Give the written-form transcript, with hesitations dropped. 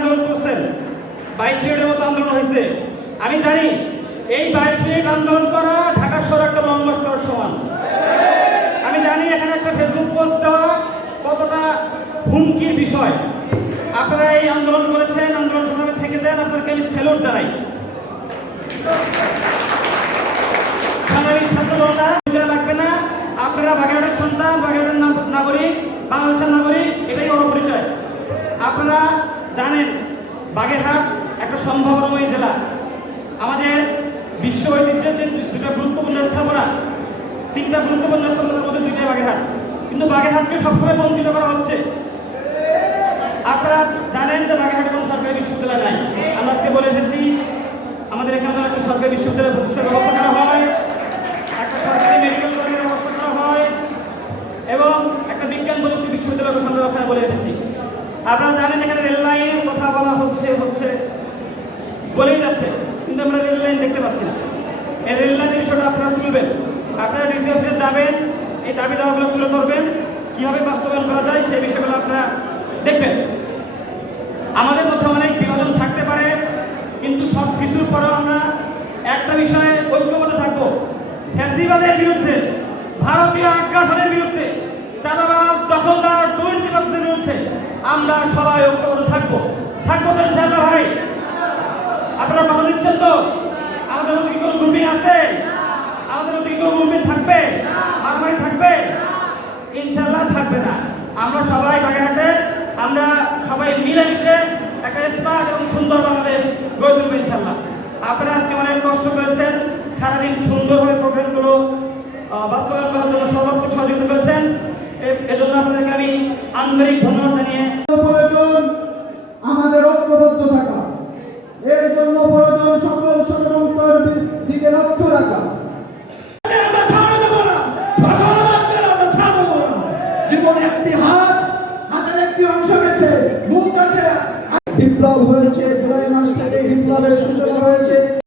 আন্দোলন করছেন, 22 মিনিটের মতো আন্দোলন হয়েছে। আমি জানি এই 22 মিনিট আন্দোলন করা ঢাকা শহর একটা লং মার্চ করার সমান। আমি জানি এখানে একটা ফেসবুক পোস্ট দেওয়া কতটা হুমকির বিষয়। আপনারা এই আন্দোলন করেছেন, আন্দোলন সংগ্রামে থেকে যান, আপনাদেরকে আমি স্যালুট জানাই। সামরিক ছাত্র জনতা লাগবে না, আপনারা বাগেরহাটের সন্তান, বাগেরহাটের নাগরিক, বাংলাদেশের নাগরিক, এটাই বড় পরিচয়। আপনারা জানেন বাগেরহাট একটা সম্ভাবনাময়ী জেলা। আমাদের বিশ্ব ঐতিহ্যের যে দুটা গুরুত্বপূর্ণ স্থাপনা, তিনটা গুরুত্বপূর্ণ স্থাপনার মধ্যে দুইটাই বাগেরহাট, কিন্তু বাগেরহাটকে সবসময় বঞ্চিত করা হচ্ছে। আপনারা জানেন যে বাগেরহাটে কোনো সরকারি বিশ্ববিদ্যালয় নাই। আমরা আজকে বলে এসেছি আমাদের এখানে একটা সরকারি বিশ্ববিদ্যালয় প্রতিষ্ঠার ব্যবস্থা করা হয়, একটা সরকারি মেডিকেল কলেজের ব্যবস্থা করা হয় এবং একটা বিজ্ঞান প্রযুক্তি বিশ্ববিদ্যালয়ের কথা আমরা ওখানে বলে এসেছি। আপনারা জানেন এখানে রেল লাইনের কথা বলা হচ্ছে বলেই যাচ্ছে, কিন্তু আমরা রেল লাইন দেখতে পাচ্ছি না। এই রেল লাইনের বিষয়টা আপনারা তুলবেন, আপনারা ডিসি অফিসে যাবেন, এই দাবি দাওয়াগুলো তুলে ধরবেন, কীভাবে বাস্তবায়ন করা যায় সেই বিষয়গুলো আপনারা দেখবেন। আমাদের মধ্যে অনেক বিভাজন থাকতে পারে, কিন্তু সব কিছুর পরেও আমরা একটা বিষয়ে ঐক্যবদ্ধ থাকবো, ফ্যাসিবাদের বিরুদ্ধে, ভারতীয় আগ্রাসনের বিরুদ্ধে, চাঁদাবাজ, দখলদার, দুর্নীতিবাজদের বিরুদ্ধে আমরা সবাই ঐক্যবদ্ধ থাকবো। থাকবো তো ইনশাআল্লাহ ভাই? আপনারা কথা দিচ্ছেন তো? আমাদের মধ্যে কি কোনো গ্রুপিং আছে? আমাদের মধ্যে কি কোনো গ্রুপিং থাকবে? মারামারি থাকবে? ইনশাআল্লাহ থাকবে না। আমরা সবাই বাগেরহাটে, আমরা সবাই মিলেমিশে একটা স্মার্ট এবং সুন্দর বাংলাদেশ গড়ে তুলবো ইনশাআল্লাহ। আপনারা আজকে অনেক কষ্ট করেছেন, সারাদিন সুন্দরভাবে প্রোগ্রামগুলো বাস্তবায়ন করার জন্য সর্বাত্মক সহযোগিতা করেছেন, এজন্য আপনাদেরকে আমি আন্তরিক ধন্যবাদ জানিয়ে প্রয়োজন আমাদের ঐক্যবদ্ধ থাকা, এর জন্য প্রয়োজন সকল ষড়যন্ত্রের দিকে লক্ষ্য রাখা। জীবন একটি হাতের একটি অংশ গেছে, মুখ আছে। বিপ্লব হয়েছে জুলাই মাস থেকে, বিপ্লবের সূচনা